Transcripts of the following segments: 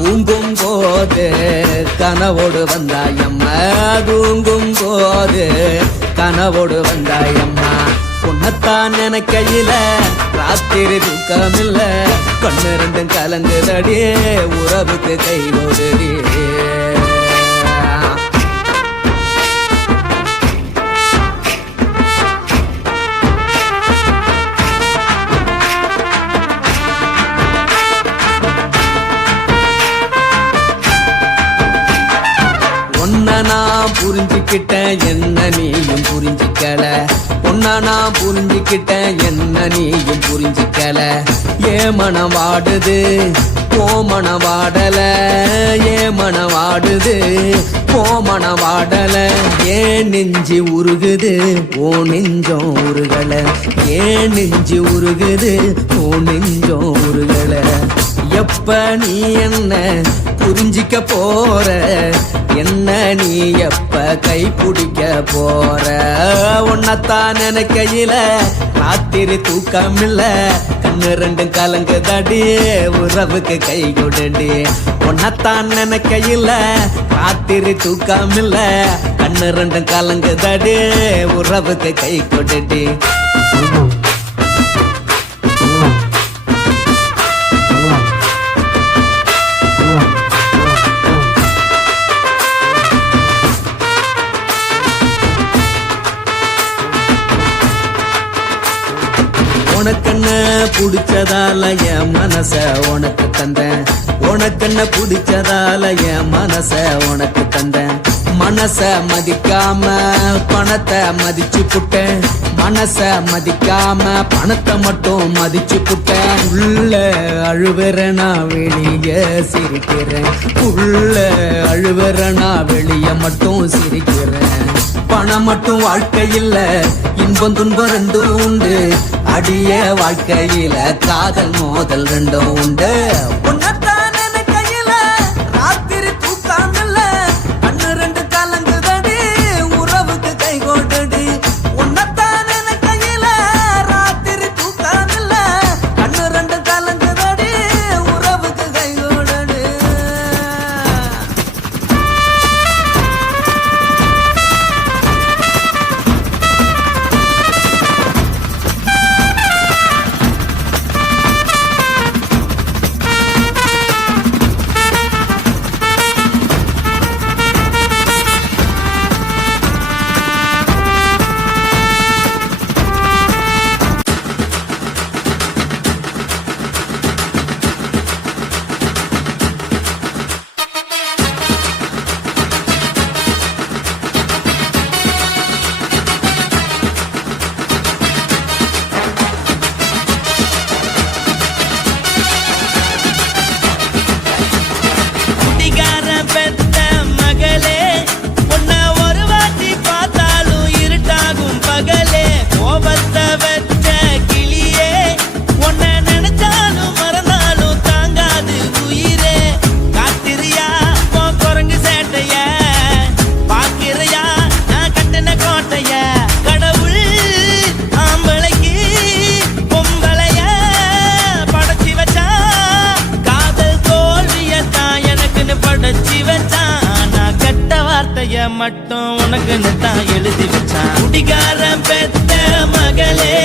தூங்கும் போது கனவோடு வந்தாயம்மா தூங்கும் போது கனவோடு வந்தாயம்மா உன்னத்தான் நினைக்கையில ராத்திரி தூக்கமில்ல. கண்ணு ரெண்டும் கலங்குதடி உறவுக்கு கை ஓடுடி புரிஞ்சுக்கிட்டேன் என்ன நீயும் புரிஞ்சிக்கல? உன்னை நான் புரிஞ்சுக்கிட்டேன் என்ன நீயும் புரிஞ்சிக்கல? ஏ மனம் வாடுது ஓ மனம் வாடல. ஏ மனம் வாடுது ஓ மனம் வாடல. ஏன் நெஞ்சு உருகுது ஓ நெஞ்சம் உருகல. ஏன் நெஞ்சு உருகுது ஓ நெஞ்சம் உருகல. எப்ப நீ என்ன புரிஞ்சிக்க போற. என்ன நீ எப்ப கை பிடிக்க போற? உன்னத்தான் நினைக்கையில ராத்திரி தூக்கம் இல்ல கண்ணு ரெண்டும் கலங்கு தடி உறவுக்கு கை கொடுடி. உன்னத்தான் நினைக்கையில ராத்திரி தூக்கம் இல்ல கண்ணு ரெண்டும் கலங்கு தடி உறவுக்கு கை கொடுடி. பிடிச்சதால என் மனச உனக்கு தந்தேன். உனக்கென்ன பிடிச்சதால என் மனச உனக்கு தந்தேன். மனச மதிக்காம பணத்தை மதிச்சு புட்டேன். மனச மதிக்காம பணத்தை மட்டும் மதிச்சு புட்டேன். உள்ள அழுவரனா வெளிய சிரிக்கிறேன். உள்ள அழுவரனா வெளிய மட்டும் சிரிக்கிறேன். பணம் மட்டும் வாழ்க்கை இல்ல இன்பம் துன்பம் ரெண்டும் உண்டு. அடிய வாழ்க்கையில காதல் மோதல் ரெண்டும் உண்டு. எழுதி வச்சான் குடிகாரன் பெத்த மகளே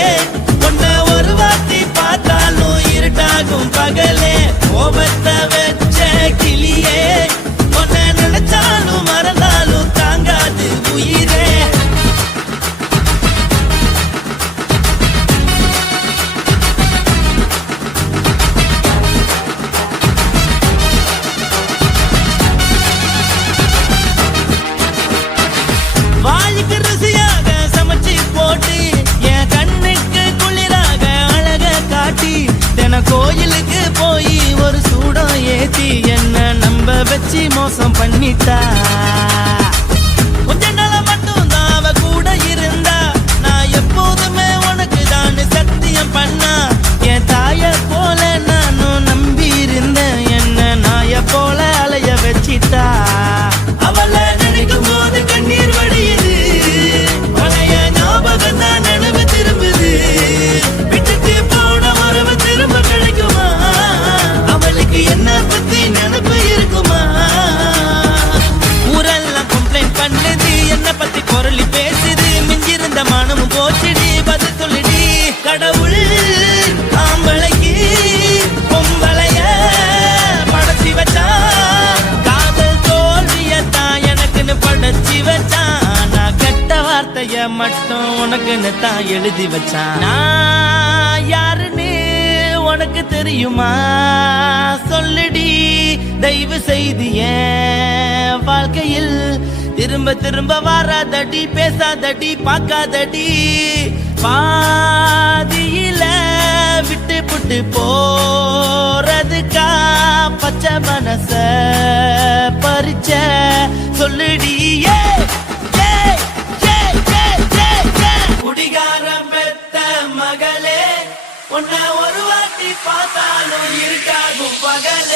ஒன்ன ஒரு வாட்டி பார்த்தாலும் இருட்டாகும் பகல். முரளி பேசுது மிஞ்சிருந்த மனமும் போச்சுடி. பதில் சொல்லிடி கடவுள் ஆம்பளைக்கு பொம்பளைய படைச்சி வச்சா. காதல் தோல்வியத்தான் எனக்குன்னு படைச்சி வச்சான் நான் கெட்ட வார்த்தைய மட்டும் உனக்குன்னு தான் எழுதி வச்சான் நான் யாருன்னு உனக்கு தெரியுமா? சொல்லுடி தயவு செய்து ஏன் வாழ்க்கையில் திரும்ப திரும்ப வாராதடி பேசாதடி பார்க்காதடி. பாதியில விட்டு புட்டு போறதுக்கா பச்சை மனச பறிச்ச சொல்லுடியே குடிகாரம் பெத்த மகளே உன்னை ஒரு வாட்டி பார்த்தாலும் இருக்காகும் பகலே.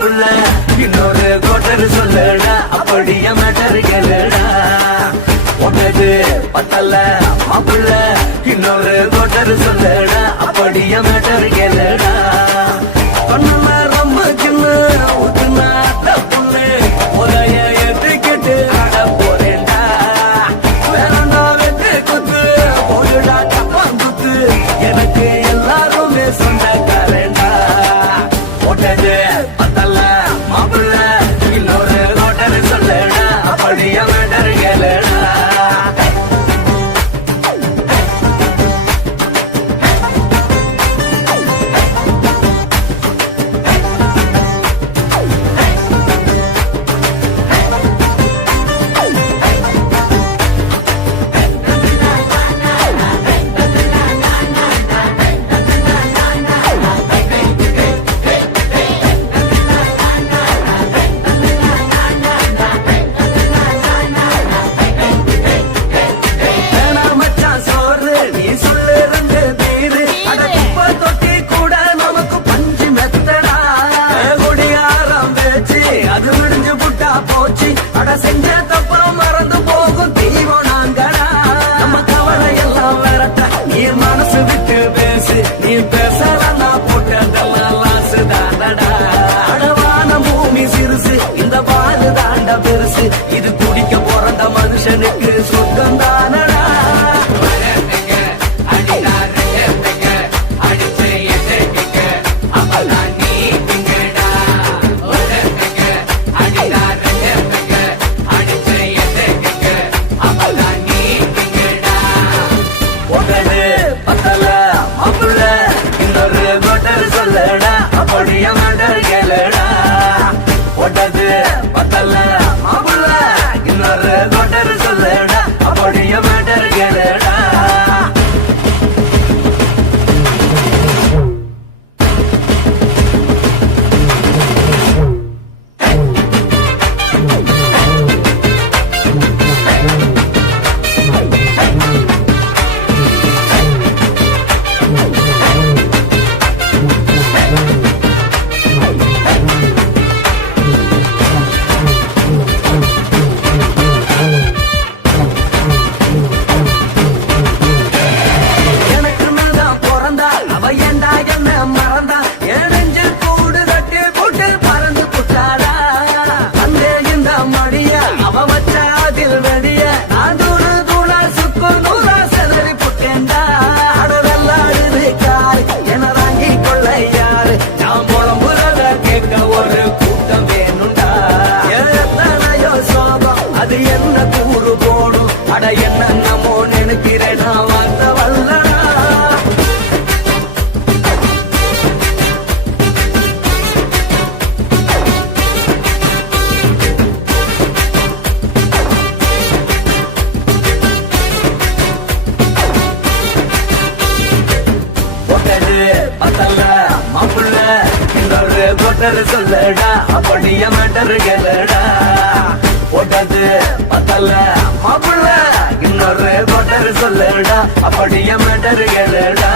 புள்ள இன்னொரு கோட்டரு சொல்லுடா அப்படியே மேட்டரு கேளுடா. உனது பத்தல மாப்புள்ள இன்னொரு கோட்டரு சொல்லுடா அப்படியே மேட்டரு கேளுடா. கண்ணுல ரொம்ப சின்ன ஒட்டுனா Yeah. கொட்டர் சொல்லடா அப்படிய மேட்டர் கேளடா. போட்டது பத்தல மாப்பிள்ள இன்னொரு கொட்டர் சொல்லடா அப்படிய மேட்டர் கேளடா.